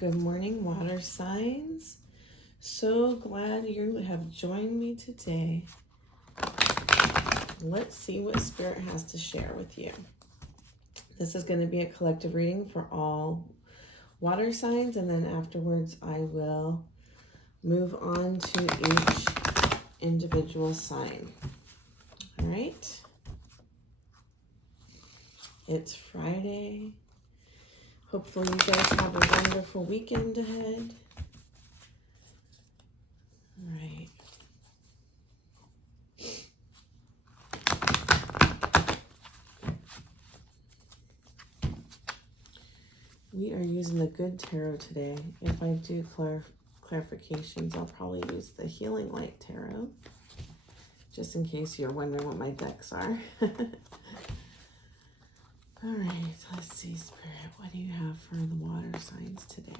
Good morning, water signs. So glad you have joined me today. Let's see what Spirit has to share with you. This is going to be a collective reading for all water signs, and then afterwards I will move on to each individual sign. All right. It's Friday. Hopefully you guys have a wonderful weekend ahead. All right. We are using the Good Tarot today. If I do clarifications, I'll probably use the Healing Light Tarot, just in case you're wondering what my decks are. All right, let's see, Spirit, what do you have for the water signs today?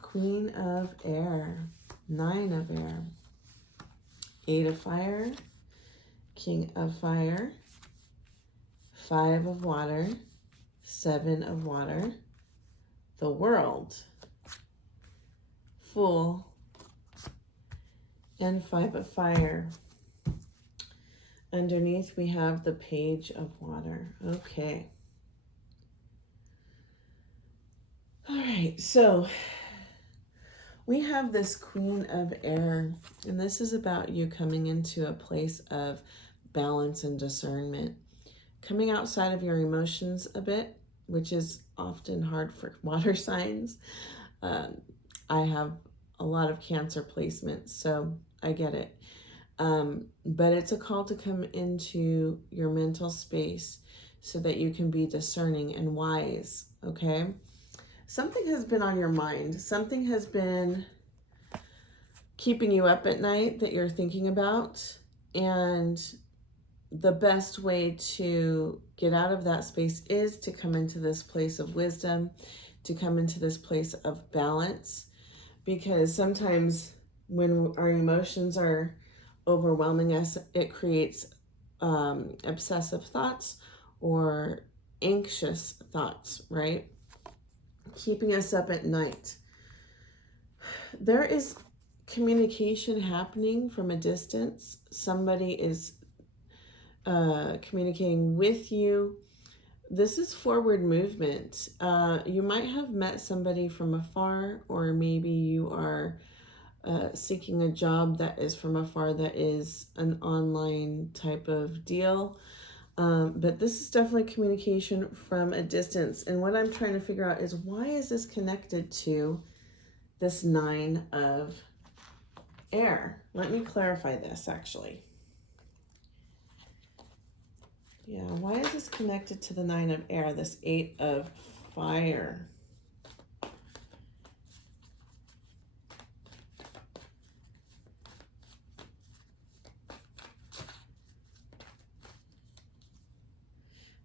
Queen of Air, 9 of Air, 8 of Fire, King of Fire, 5 of Water, 7 of Water, the World, Fool, and 5 of Fire. Underneath we have the Page of Water. Okay. All right, so we have this Queen of Air, and this is about you coming into a place of balance and discernment, coming outside of your emotions a bit, which is often hard for water signs. I have a lot of Cancer placements, so I get it. But it's a call to come into your mental space so that you can be discerning and wise, okay? Something has been on your mind. Something has been keeping you up at night that you're thinking about. And the best way to get out of that space is to come into this place of wisdom, to come into this place of balance. Because sometimes when our emotions are overwhelming us, it creates obsessive thoughts or anxious thoughts, right? Keeping us up at night. There is communication happening from a distance. Somebody is communicating with you. This is forward movement. You might have met somebody from afar, or maybe you are seeking a job that is from afar, that is an online type of deal. But this is definitely communication from a distance. And what I'm trying to figure out is, why is this connected to this 9 of Air? Let me clarify this, actually. Yeah, why is this connected to the 9 of Air, this 8 of Fire?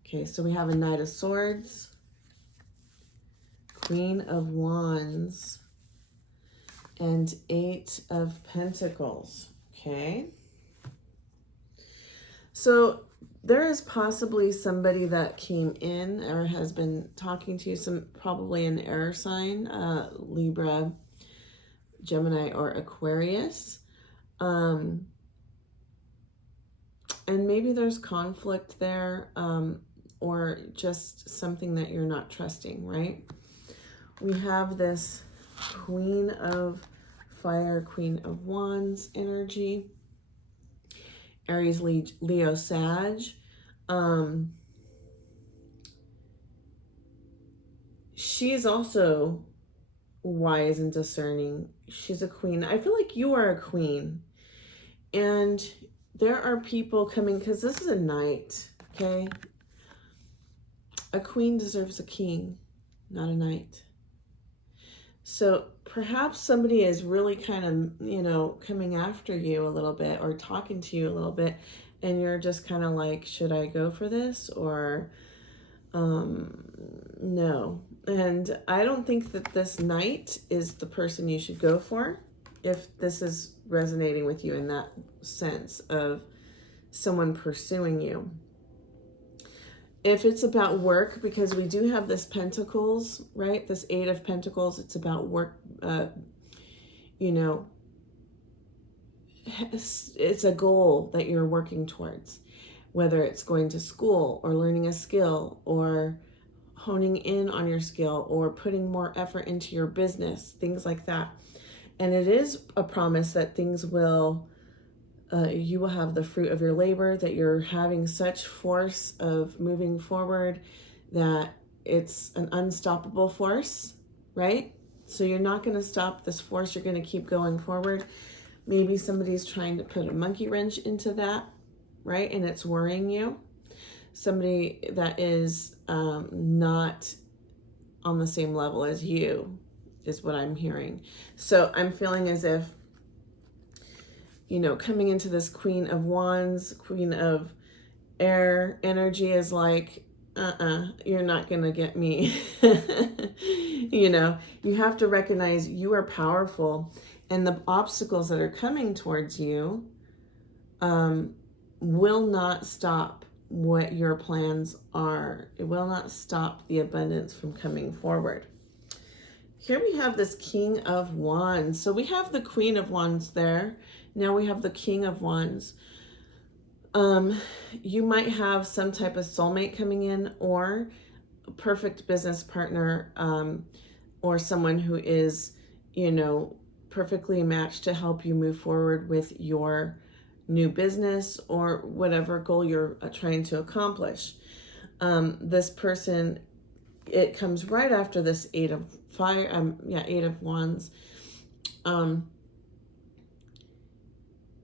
Okay, so we have a Knight of Swords, Queen of Wands, and 8 of Pentacles, okay? So there is possibly somebody that came in or has been talking to you, probably an air sign, Libra, Gemini, or Aquarius. And maybe there's conflict there, or just something that you're not trusting, right? We have this Queen of Fire, Queen of Wands energy, Aries, Leo, Sag. She's also wise and discerning. She's a queen. I feel like you are a queen. And there are people coming, because this is a knight, okay? A queen deserves a king, not a knight. So perhaps somebody is really kind of, coming after you a little bit, or talking to you a little bit, and you're just kind of like, should I go for this, or no. And I don't think that this knight is the person you should go for, if this is resonating with you in that sense of someone pursuing you. If it's about work, because we do have this Pentacles, right? This Eight of Pentacles, it's about work, you know, it's a goal that you're working towards, whether it's going to school or learning a skill or honing in on your skill or putting more effort into your business, things like that. And it is a promise that things will, you will have the fruit of your labor, that you're having such force of moving forward that it's an unstoppable force, right? So you're not going to stop this force. You're going to keep going forward. Maybe somebody's trying to put a monkey wrench into that, right? And it's worrying you. Somebody that is not on the same level as you is what I'm hearing. So I'm feeling as if, you know, coming into this Queen of Wands, Queen of Air energy is like, you're not going to get me. You know, you have to recognize you are powerful, and the obstacles that are coming towards you will not stop what your plans are. It will not stop the abundance from coming forward. Here we have this King of Wands. So we have the Queen of Wands there. Now we have the King of Wands. You might have some type of soulmate coming in, or a perfect business partner, or someone who is, you know, perfectly matched to help you move forward with your new business or whatever goal you're trying to accomplish. This person, it comes right after this Eight of Eight of Wands.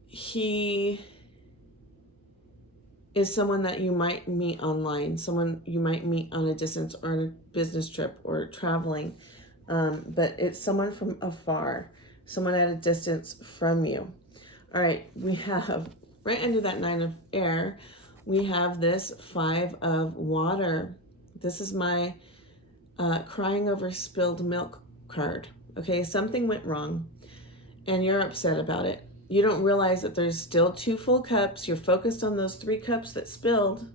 He is someone that you might meet online, someone you might meet on a distance or on a business trip or traveling. But it's someone from afar, someone at a distance from you. All right, we have right under that Nine of Air, we have this Five of Water. This is my crying over spilled milk card. Okay, something went wrong and you're upset about it. You don't realize that there's still 2 full cups. You're focused on those 3 cups that spilled,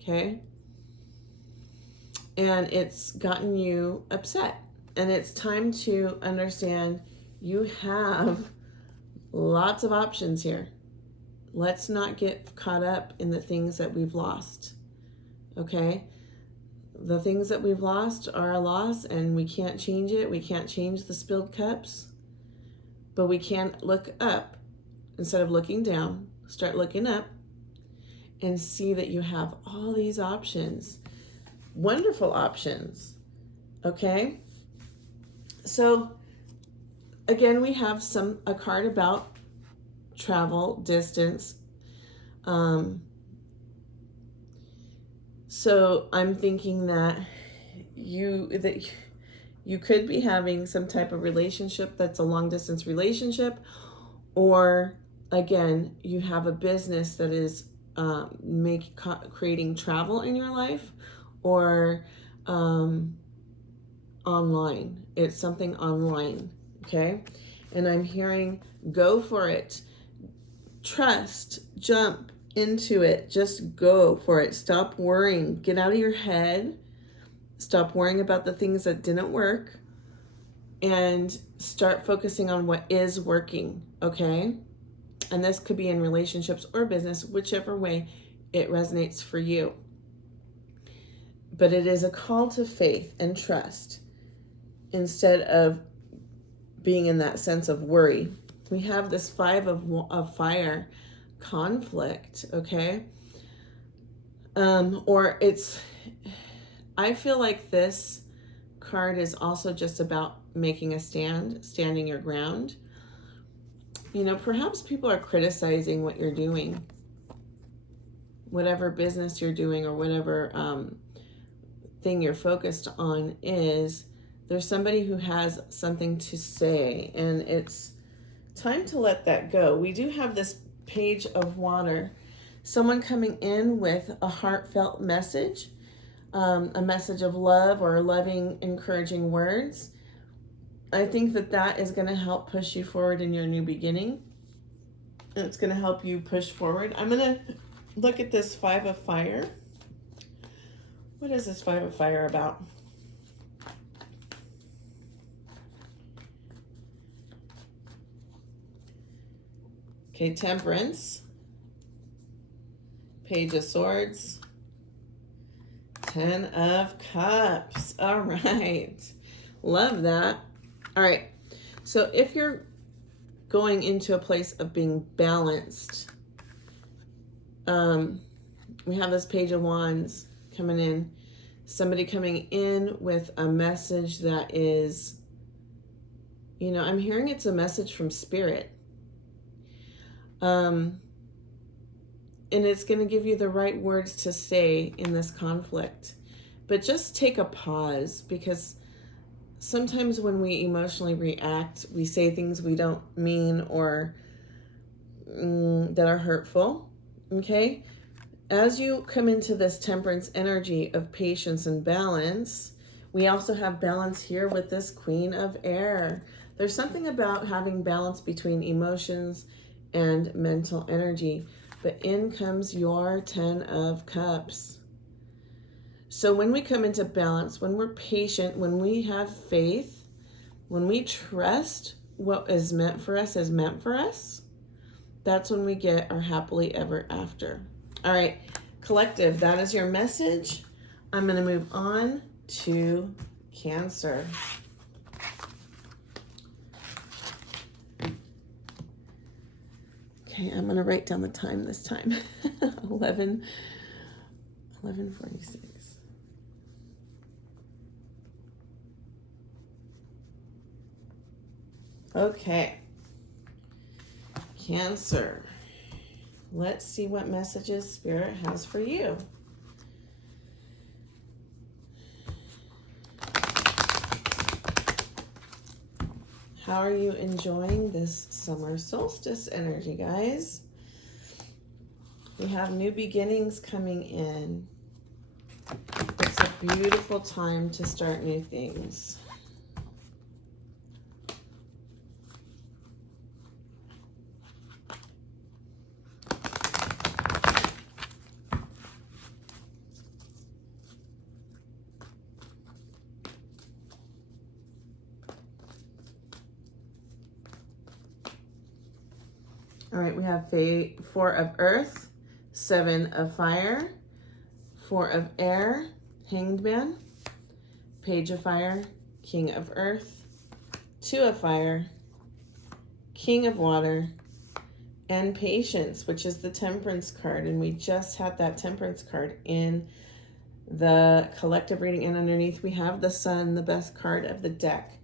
okay? And it's gotten you upset. And it's time to understand you have lots of options here. Let's not get caught up in the things that we've lost, okay? The things that we've lost are a loss, and we can't change it. We can't change the spilled cups, but we can look up. Instead of looking down, start looking up and see that you have all these options, wonderful options, okay? So again, we have a card about travel, distance. So I'm thinking that you could be having some type of relationship that's a long distance relationship, or again, you have a business that is creating travel in your life, or online. It's something online, okay? And I'm hearing, go for it. Trust, jump into it. Just go for it. Stop worrying. Get out of your head. Stop worrying about the things that didn't work and start focusing on what is working, okay? And this could be in relationships or business, whichever way it resonates for you. But it is a call to faith and trust instead of being in that sense of worry. We have this Five of Fire, conflict, okay? Or I feel like this card is also just about making a stand, standing your ground. You know, perhaps people are criticizing what you're doing, whatever business you're doing or whatever thing you're focused on is. There's somebody who has something to say, and it's time to let that go. We do have this Page of Water, someone coming in with a heartfelt message, a message of love or loving, encouraging words. I think that is going to help push you forward in your new beginning. And it's going to help you push forward. I'm going to look at this Five of Fire. What is this Five of Fire about? Okay, Temperance, Page of Swords, Ten of Cups. All right. Love that. All right. So if you're going into a place of being balanced, we have this Page of Wands coming in. Somebody coming in with a message that is, you know, I'm hearing it's a message from Spirit. And it's going to give you the right words to say in this conflict. But just take a pause, because sometimes when we emotionally react, we say things we don't mean or that are hurtful. Okay? As you come into this Temperance energy of patience and balance, we also have balance here with this Queen of Air. There's something about having balance between emotions and mental energy. But in comes your Ten of Cups. So when we come into balance, when we're patient, when we have faith, when we trust what is meant for us is meant for us, that's when we get our happily ever after. All right, collective, that is your message. I'm going to move on to Cancer. Okay, I'm going to write down the time this time. 11:46. Okay. Cancer. Let's see what messages Spirit has for you. How are you enjoying this summer solstice energy, guys? We have new beginnings coming in. It's a beautiful time to start new things. All right, we have Four of Earth, Seven of Fire, Four of Air, Hanged Man, Page of Fire, King of Earth, Two of Fire, King of Water, and Patience, which is the Temperance card. And we just had that Temperance card in the collective reading. And underneath we have the Sun, the best card of the deck.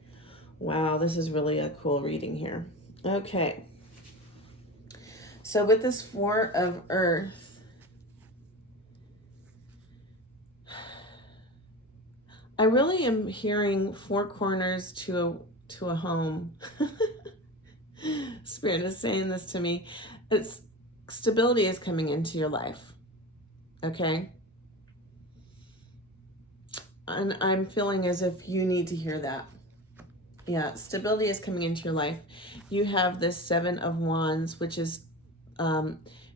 Wow, this is really a cool reading here. Okay. So with this Four of Earth, I really am hearing four corners to a home. Spirit is saying this to me. It's stability is coming into your life. Okay? And I'm feeling as if you need to hear that. Yeah, stability is coming into your life. You have this Seven of Wands, which is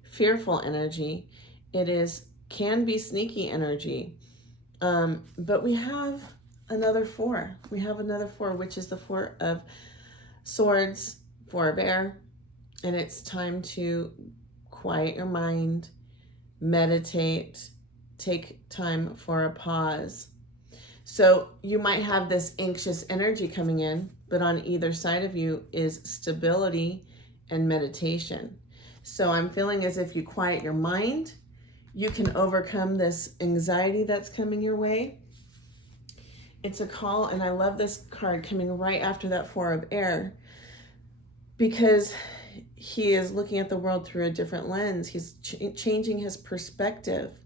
fearful energy. It can be sneaky energy. But we have another four. We have another four, which is the Four of Swords, Four of Air. And it's time to quiet your mind, meditate, take time for a pause. So you might have this anxious energy coming in, but on either side of you is stability and meditation. So I'm feeling as if you quiet your mind, you can overcome this anxiety that's coming your way. It's a call, and I love this card coming right after that Four of Air, because he is looking at the world through a different lens. He's changing his perspective.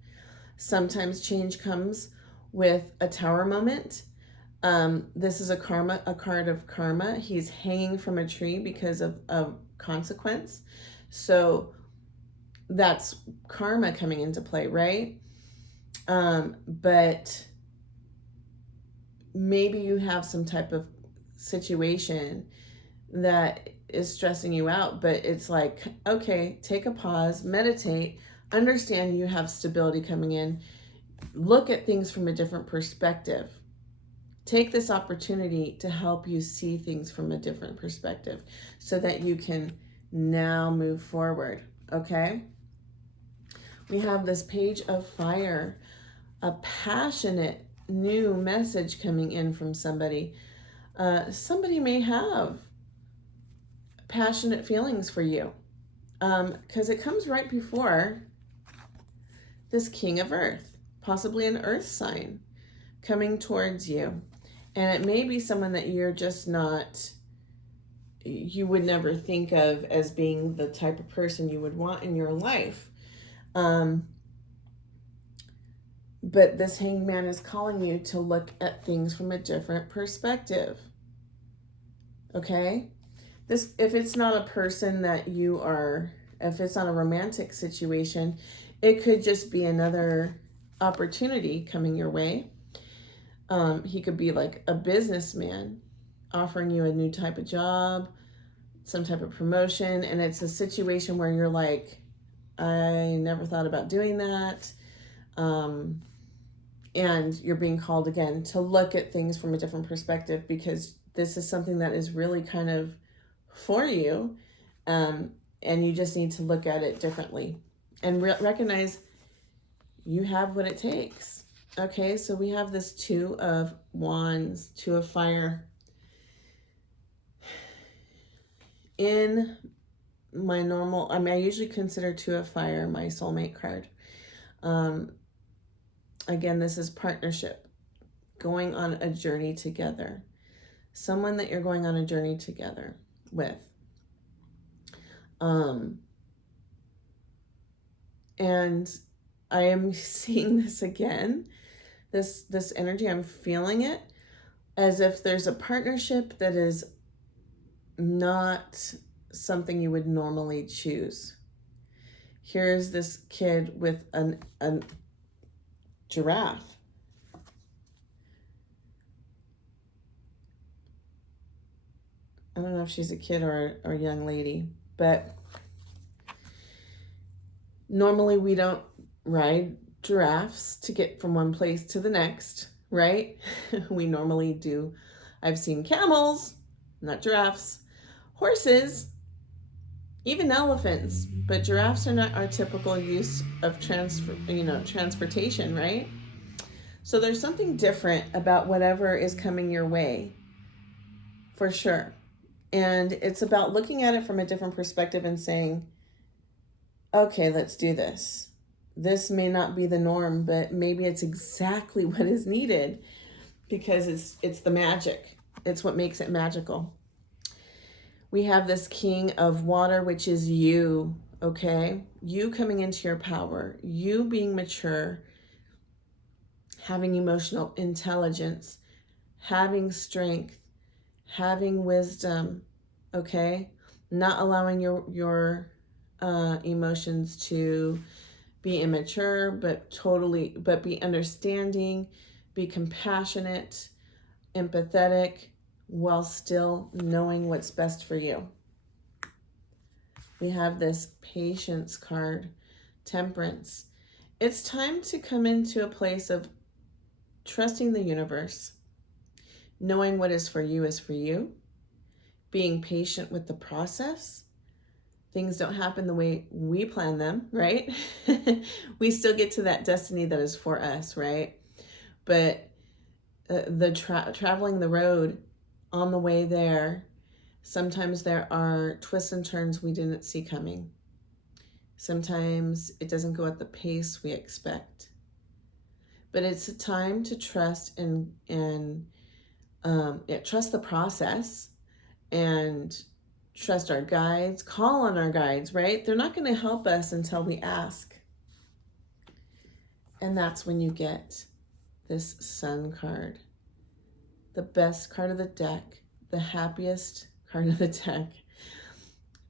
Sometimes change comes with a tower moment. This is a card of karma. He's hanging from a tree because of consequence. So that's karma coming into play, right? But maybe you have some type of situation that is stressing you out, but it's like, okay, take a pause, meditate, Understand you have stability coming in. Look at things from a different perspective. Take this opportunity to help you see things from a different perspective so that you can now move forward, okay? We have this Page of Fire, a passionate new message coming in from somebody. Somebody may have passionate feelings for you because it comes right before this King of Earth, possibly an earth sign coming towards you. And it may be someone that you're just not, you would never think of as being the type of person you would want in your life. But this Hangman is calling you to look at things from a different perspective. Okay? If it's not a person that you are, if it's not a romantic situation, it could just be another opportunity coming your way. He could be like a businessman offering you a new type of job, some type of promotion, and it's a situation where you're like, I never thought about doing that. And you're being called again to look at things from a different perspective because this is something that is really kind of for you, and you just need to look at it differently and recognize you have what it takes. Okay, so we have this Two of Wands, Two of Fire. In my normal, I usually consider Two of Fire my soulmate card. Again, this is partnership, going on a journey together. Someone that you're going on a journey together with. And I am seeing this again, this energy, I'm feeling it as if there's a partnership that is not something you would normally choose. Here's this kid with a giraffe. I don't know if she's a kid or a young lady, but normally we don't ride giraffes to get from one place to the next, right? We normally do. I've seen camels, not giraffes, horses, even elephants, but giraffes are not our typical use of transportation, right? So there's something different about whatever is coming your way, for sure. And it's about looking at it from a different perspective and saying, okay, let's do this. This may not be the norm, but maybe it's exactly what is needed because it's the magic. It's what makes it magical. We have this King of Water, which is you, okay? You coming into your power, you being mature, having emotional intelligence, having strength, having wisdom, okay? Not allowing your emotions to be immature, but be understanding, be compassionate, empathetic, while still knowing what's best for you. We have this Patience card, Temperance. It's time to come into a place of trusting the universe, knowing what is for you, being patient with the process. Things don't happen the way we plan them, right? We still get to that destiny that is for us, right? But the traveling the road, on the way there, sometimes there are twists and turns we didn't see coming. Sometimes it doesn't go at the pace we expect. But it's a time to trust and trust the process and trust our guides, call on our guides, right? They're not going to help us until we ask. And that's when you get this Sun card, the best card of the deck, the happiest card of the deck.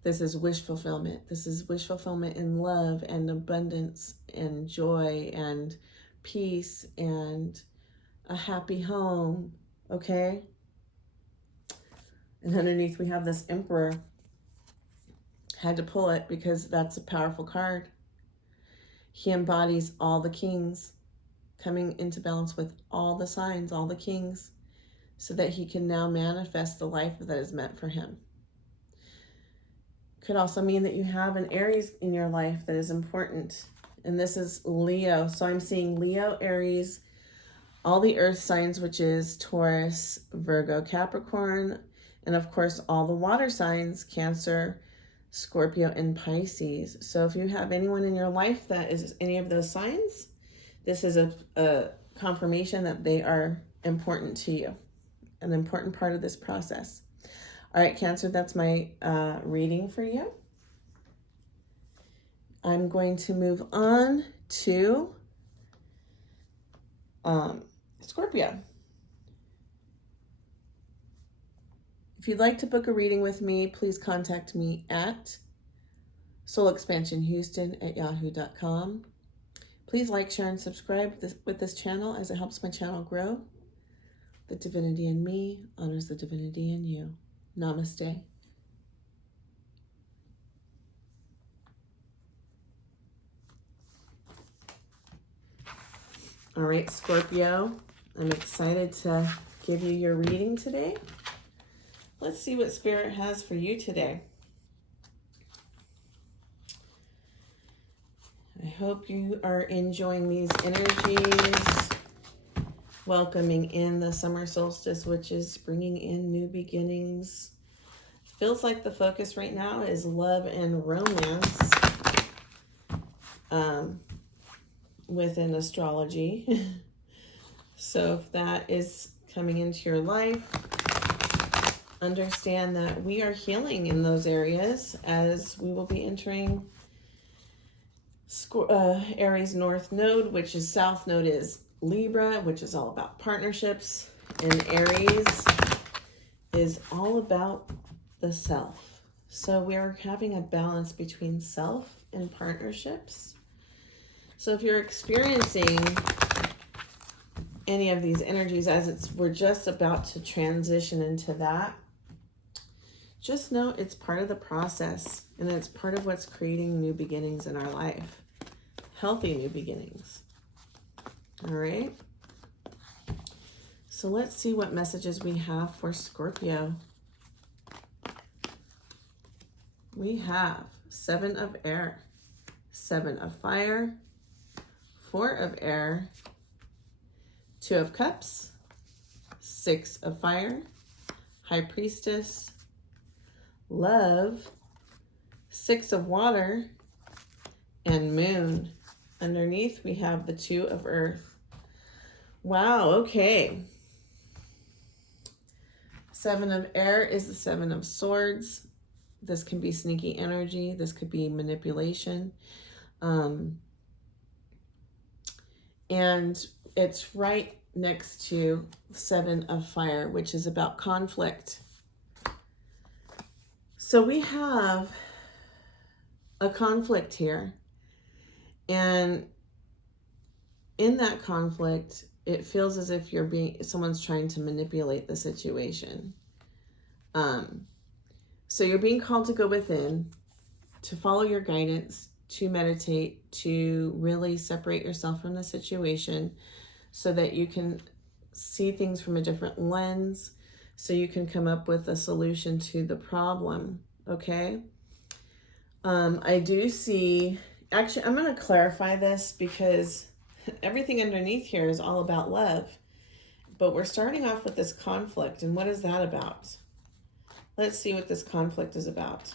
This is wish fulfillment. This is wish fulfillment in love and abundance and joy and peace and a happy home, okay? And underneath we have this Emperor. Had to pull it because that's a powerful card. He embodies all the kings, coming into balance with all the signs, all the kings, so that he can now manifest the life that is meant for him. Could also mean that you have an Aries in your life that is important. And this is Leo. So I'm seeing Leo, Aries, all the earth signs, which is Taurus, Virgo, Capricorn, and of course all the water signs, Cancer, Scorpio, and Pisces. So if you have anyone in your life that is any of those signs, this is a confirmation that they are important to you, an important part of this process. All right, Cancer, that's my reading for you. I'm going to move on to Scorpio. If you'd like to book a reading with me, please contact me at soulexpansionhouston@yahoo.com. Please like, share, and subscribe with this channel as it helps my channel grow. The divinity in me honors the divinity in you. Namaste. All right, Scorpio, I'm excited to give you your reading today. Let's see what Spirit has for you today. I hope you are enjoying these energies, welcoming in the summer solstice, which is bringing in new beginnings. Feels like the focus right now is love and romance within astrology. So if that is coming into your life, understand that we are healing in those areas as we will be entering Aries North Node, which is South Node is Libra, which is all about partnerships, and Aries is all about the self. So we're having a balance between self and partnerships. So if you're experiencing any of these energies as we're just about to transition into that, just know it's part of the process, and it's part of what's creating new beginnings in our life. Healthy new beginnings. All right. So let's see what messages we have for Scorpio. We have 7 of air, 7 of fire, 4 of air, 2 of cups, 6 of fire, high priestess, love, 6 of water, and moon. Underneath we have the 2 of earth. Wow, okay. 7 of air is the 7 of swords. This can be sneaky energy. This could be manipulation. And it's right next to 7 of fire, which is about conflict. So we have a conflict here. And in that conflict, it feels as if someone's trying to manipulate the situation. So you're being called to go within, to follow your guidance, to meditate, to really separate yourself from the situation so that you can see things from a different lens, so you can come up with a solution to the problem, okay? I do see, actually, I'm going to clarify this because everything underneath here is all about love. But we're starting off with this conflict, and what is that about? Let's see what this conflict is about.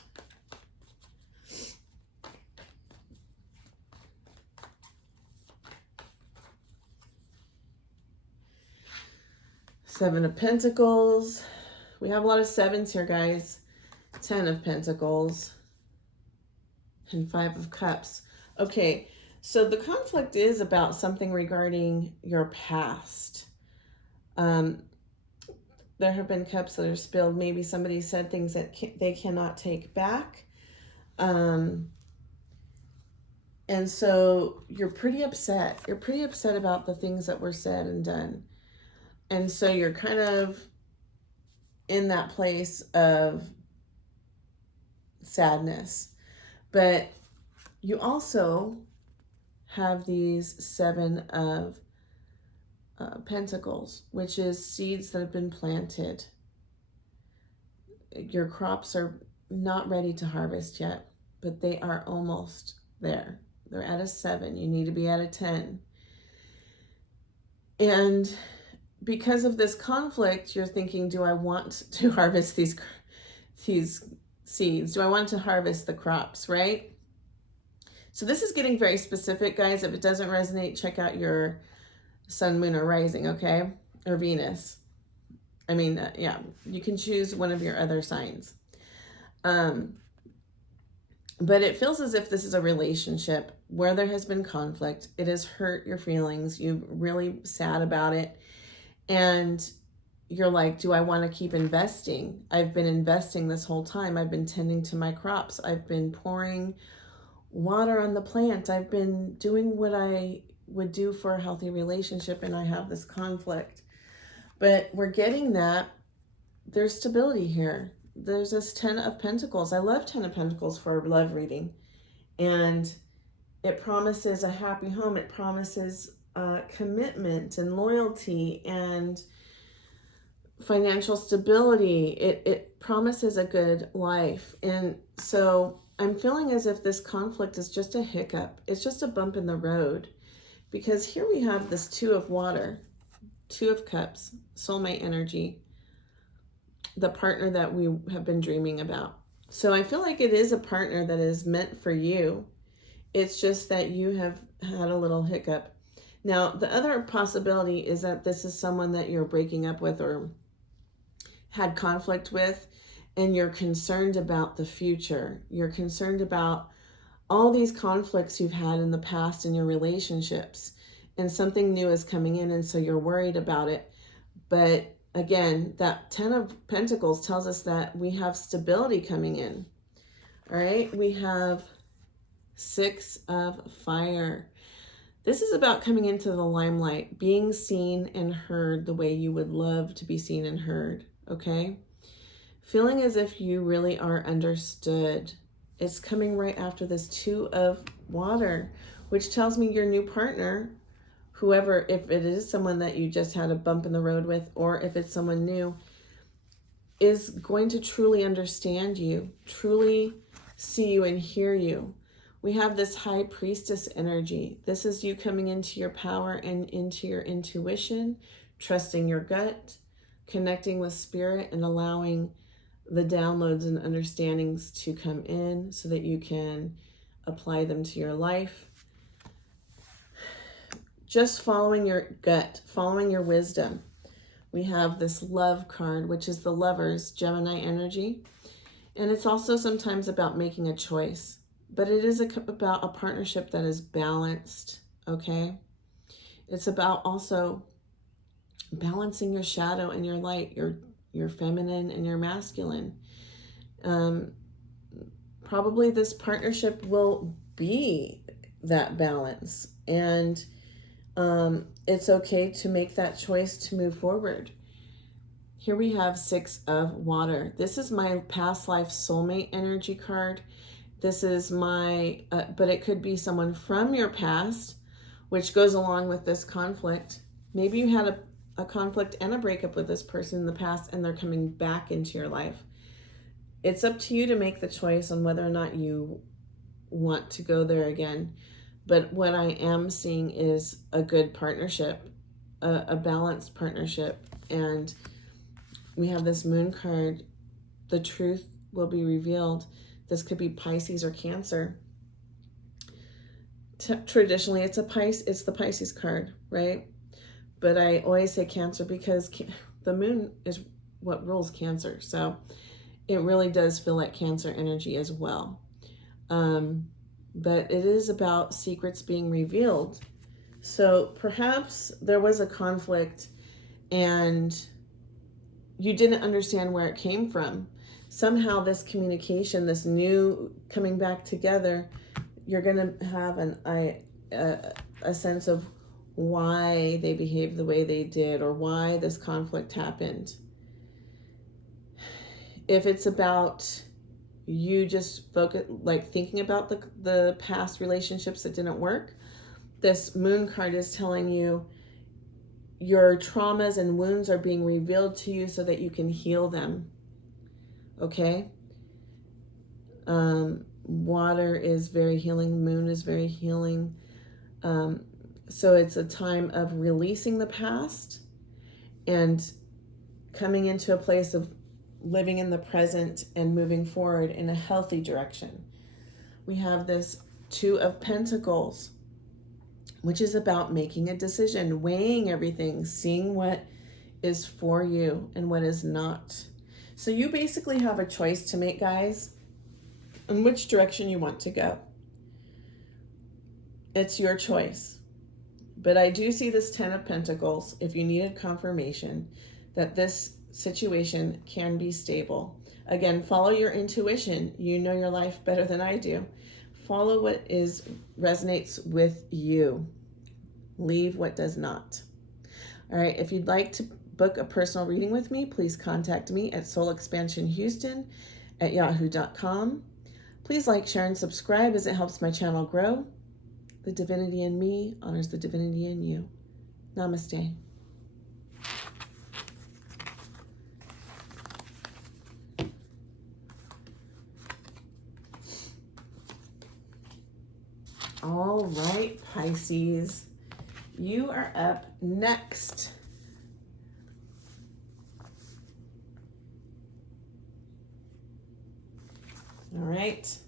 Seven of Pentacles. We have a lot of sevens here, guys. 10 of Pentacles. And 5 of Cups. Okay, so the conflict is about something regarding your past. There have been cups that are spilled. Maybe somebody said things that they cannot take back. And so you're pretty upset. You're pretty upset about the things that were said and done. And so you're kind of in that place of sadness. But you also have these Seven of Pentacles, which is seeds that have been planted. Your crops are not ready to harvest yet, but they are almost there. They're at a 7. You need to be at a 10. And because of this conflict, you're thinking, do I want to harvest these seeds? Do I want to harvest the crops, right? So this is getting very specific, guys. If it doesn't resonate, check out your sun, moon, or rising, okay? Or Venus. Yeah, you can choose one of your other signs. But it feels as if this is a relationship where there has been conflict. It has hurt your feelings. You're really sad about it. And you're like, do I want to keep investing? I've been investing this whole time. I've been tending to my crops. I've been pouring water on the plant. I've been doing what I would do for a healthy relationship, and I have this conflict. But we're getting that there's stability here. There's this 10 of Pentacles. I love 10 of Pentacles for a love reading. And it promises a happy home. It promises commitment and loyalty and financial stability. It promises a good life. And so I'm feeling as if this conflict is just a hiccup. It's just a bump in the road. Because here we have this 2 of water, 2 of cups, soulmate energy, the partner that we have been dreaming about. So I feel like it is a partner that is meant for you. It's just that you have had a little hiccup. Now, the other possibility is that this is someone that you're breaking up with or had conflict with, and you're concerned about the future. You're concerned about all these conflicts you've had in the past in your relationships, and something new is coming in, and so you're worried about it. But again, that 10 of Pentacles tells us that we have stability coming in. All right, we have 6 of Fire. This is about coming into the limelight, being seen and heard the way you would love to be seen and heard, okay? Feeling as if you really are understood. It's coming right after this 2 of Water, which tells me your new partner, whoever, if it is someone that you just had a bump in the road with, or if it's someone new, is going to truly understand you, truly see you and hear you. We have this High Priestess energy. This is you coming into your power and into your intuition, trusting your gut, connecting with spirit, and allowing the downloads and understandings to come in so that you can apply them to your life. Just following your gut, following your wisdom. We have this Love card, which is the Lovers, Gemini energy. And it's also sometimes about making a choice. But it is about a partnership that is balanced, okay? It's about also balancing your shadow and your light, your feminine and your masculine. Probably this partnership will be that balance. And it's okay to make that choice to move forward. Here we have 6 of Water. This is my past life soulmate energy card. This is my, but it could be someone from your past, which goes along with this conflict. Maybe you had a conflict and a breakup with this person in the past, and they're coming back into your life. It's up to you to make the choice on whether or not you want to go there again. But what I am seeing is a good partnership, a balanced partnership. And we have this Moon card. The truth will be revealed. This could be Pisces or Cancer. Traditionally, it's the Pisces card, right? But I always say Cancer because the moon is what rules Cancer. So it really does feel like Cancer energy as well. But it is about secrets being revealed. So perhaps there was a conflict and you didn't understand where it came from. Somehow this communication, this new coming back together, you're going to have a sense of why they behaved the way they did or why this conflict happened. If it's about you just focus, like thinking about the past relationships that didn't work, this moon card is telling you your traumas and wounds are being revealed to you so that you can heal them. Okay? Water is very healing. Moon is very healing. So it's a time of releasing the past and coming into a place of living in the present and moving forward in a healthy direction. We have this Two of Pentacles, which is about making a decision, weighing everything, seeing what is for you and what is not. So you basically have a choice to make, guys, in which direction you want to go. It's your choice. But I do see this Ten of Pentacles, if you needed confirmation, that this situation can be stable. Again, follow your intuition. You know your life better than I do. Follow what resonates with you. Leave what does not. All right, if you'd like to book a personal reading with me, please contact me at soulexpansionhouston@yahoo.com. Please like, share, and subscribe as it helps my channel grow. The divinity in me honors the divinity in you. Namaste. All right, Pisces, you are up next. All right,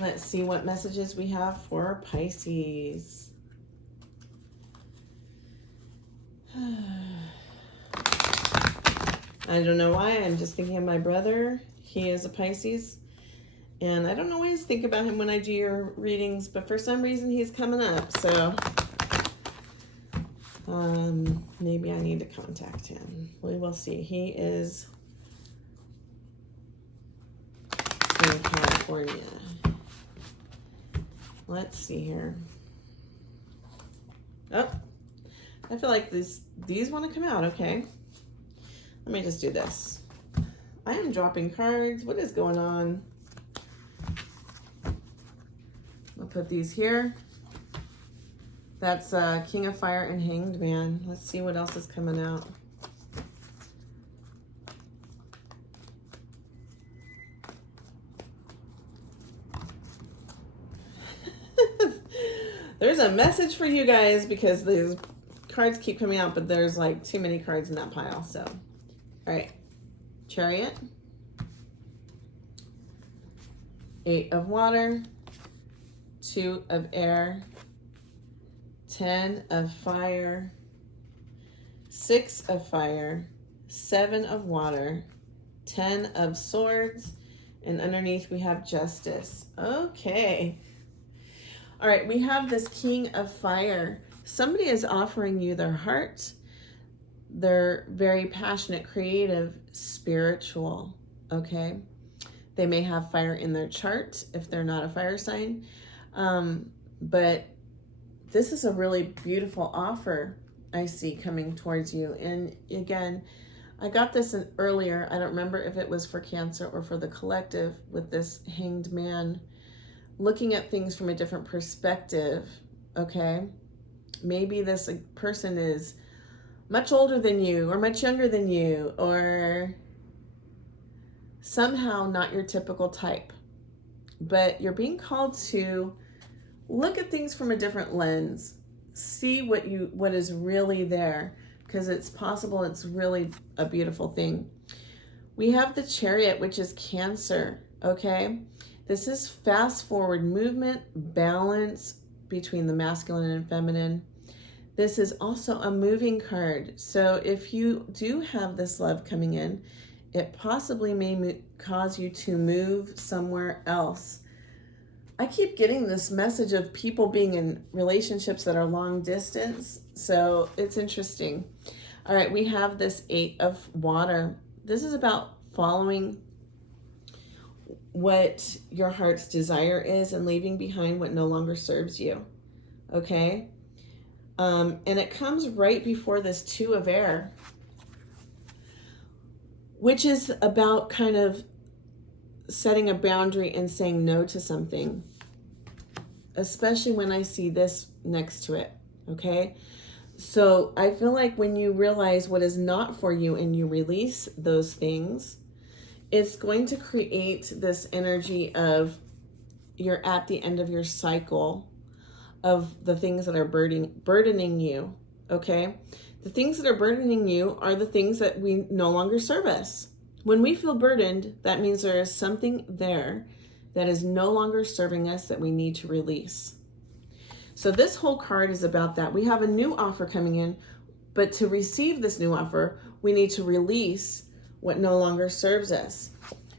let's see what messages we have for Pisces. I don't know why, I'm just thinking of my brother. He is a Pisces. And I don't always think about him when I do your readings, but for some reason he's coming up. So maybe I need to contact him. We will see. He is in California. Let's see here. Oh, I feel like these want to come out. Okay. Let me just do this. I am dropping cards. What is going on? I'll put these here. That's King of Fire and Hanged Man. Let's see what else is coming out. There's a message for you guys because these cards keep coming out, but there's like too many cards in that pile. So, all right. Chariot. 8 of Water. 2 of Air, 10 of Fire, 6 of Fire, 7 of Water, 10 of Swords, and underneath we have Justice. Okay. All right, we have this King of Fire. Somebody is offering you their heart. They're very passionate, creative, spiritual, okay? They may have fire in their chart if they're not a fire sign. But this is a really beautiful offer I see coming towards you. And again, I got this earlier. I don't remember if it was for Cancer or for the collective with this Hanged Man, looking at things from a different perspective, okay? Maybe this person is much older than you or much younger than you or somehow not your typical type. But you're being called to look at things from a different lens. See what is really there, because it's possible it's really a beautiful thing. We have the Chariot, which is Cancer, okay? This is fast forward movement, balance between the masculine and feminine. This is also a moving card. So if you do have this love coming in, it possibly may cause you to move somewhere else. I keep getting this message of people being in relationships that are long distance, so it's interesting. All right, we have this 8 of Water. This is about following what your heart's desire is and leaving behind what no longer serves you, okay? And it comes right before this 2 of Air, which is about kind of setting a boundary and saying no to something. Especially when I see this next to it. Okay. So I feel like when you realize what is not for you and you release those things, it's going to create this energy of you're at the end of your cycle of the things that are burdening you. Okay. The things that are burdening you are the things that we no longer serve us. When we feel burdened, that means there is something there that is no longer serving us that we need to release. So this whole card is about that. We have a new offer coming in, but to receive this new offer, we need to release what no longer serves us.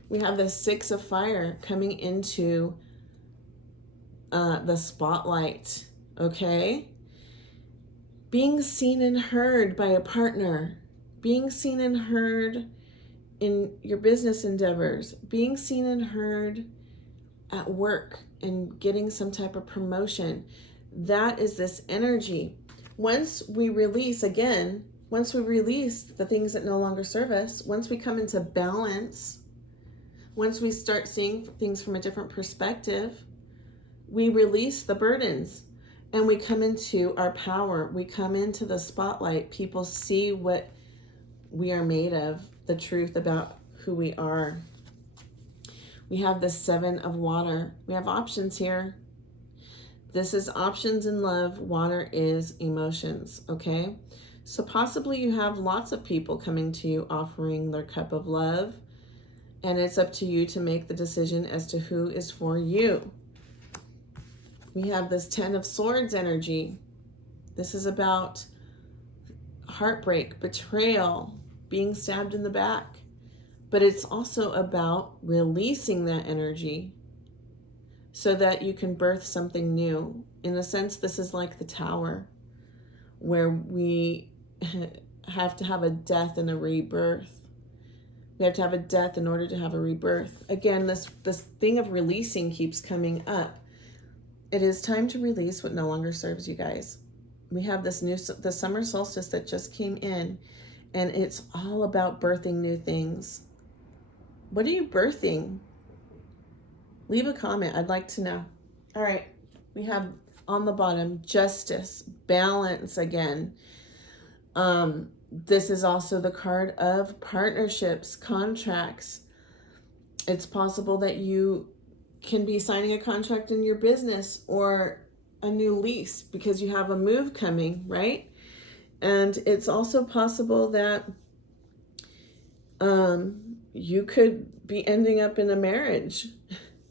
We have the 6 of fire coming into the spotlight, okay? Being seen and heard by a partner, being seen and heard in your business endeavors, being seen and heard at work and getting some type of promotion. That is this energy. Once we release the things that no longer serve us, once we come into balance, once we start seeing things from a different perspective, we release the burdens and we come into our power. We come into the spotlight. People see what we are made of, the truth about who we are. We have the 7 of water. We have options here. This is options in love. Water is emotions, okay? So possibly you have lots of people coming to you offering their cup of love, and it's up to you to make the decision as to who is for you. We have this 10 of swords energy. This is about heartbreak, betrayal, being stabbed in the back. But it's also about releasing that energy so that you can birth something new. In a sense, this is like the tower where we have to have a death and a rebirth. We have to have a death in order to have a rebirth. Again, this thing of releasing keeps coming up. It is time to release what no longer serves you guys. We have the summer solstice that just came in, and it's all about birthing new things. What are you birthing? Leave a comment. I'd like to know. All right. We have on the bottom, justice, balance again. This is also the card of partnerships, contracts. It's possible that you can be signing a contract in your business or a new lease because you have a move coming, right? And it's also possible that you could be ending up in a marriage,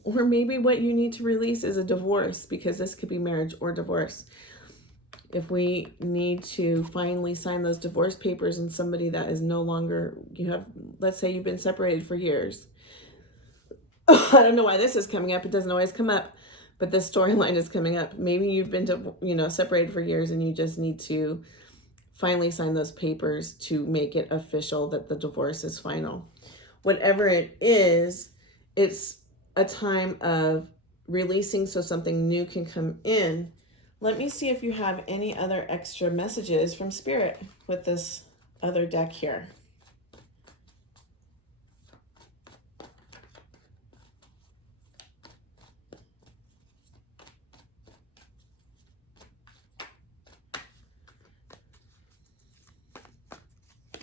or maybe what you need to release is a divorce, because this could be marriage or divorce. If we need to finally sign those divorce papers and somebody that is no longer, let's say you've been separated for years. I don't know why this is coming up. It doesn't always come up, but this storyline is coming up. Maybe you've been separated for years and you just need to finally sign those papers to make it official that the divorce is final. Whatever it is, it's a time of releasing so something new can come in. Let me see if you have any other extra messages from Spirit with this other deck here.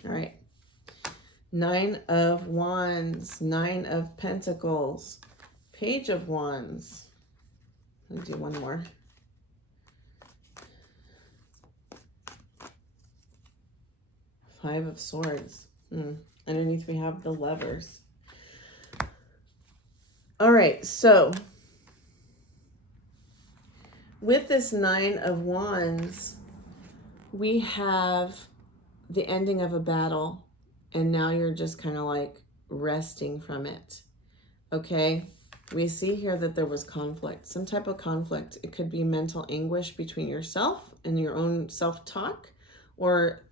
All right. 9 of Wands, 9 of Pentacles, Page of Wands. Let me do one more. Five of Swords. Underneath we have the Lovers. All right, so with this 9 of Wands, we have the ending of a battle, and now you're just kind of like resting from it. Okay, we see here that there was conflict, some type of conflict. It could be mental anguish between yourself and your own self-talk, or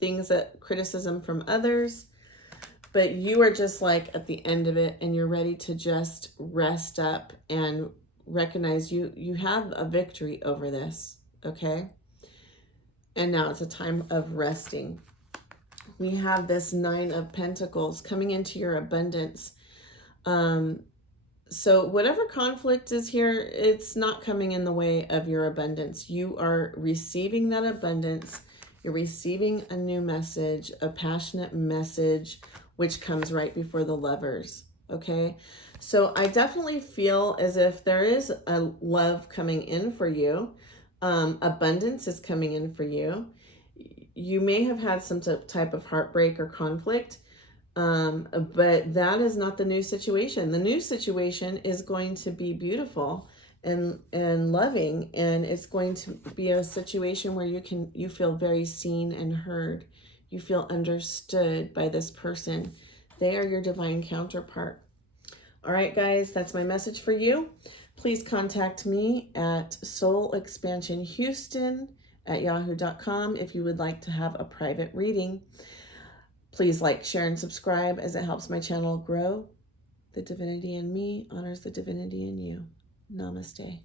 criticism from others, but you are just like at the end of it and you're ready to just rest up and recognize you have a victory over this, okay? And now it's a time of resting. We have this 9 of Pentacles coming into your abundance. So whatever conflict is here, it's not coming in the way of your abundance. You are receiving that abundance. You're receiving a new message, a passionate message, which comes right before the Lovers. Okay. So I definitely feel as if there is a love coming in for you. Abundance is coming in for you. You may have had some type of heartbreak or conflict, but that is not the new situation. The new situation is going to be beautiful and loving, and it's going to be a situation where you feel very seen and heard. You feel understood by this person. They are your divine counterpart. All right, guys, that's my message for you. Please contact me at soulexpansionhouston@yahoo.com if you would like to have a private reading. Please like, share, and subscribe as it helps my channel grow. The divinity in me honors the divinity in you. Namaste.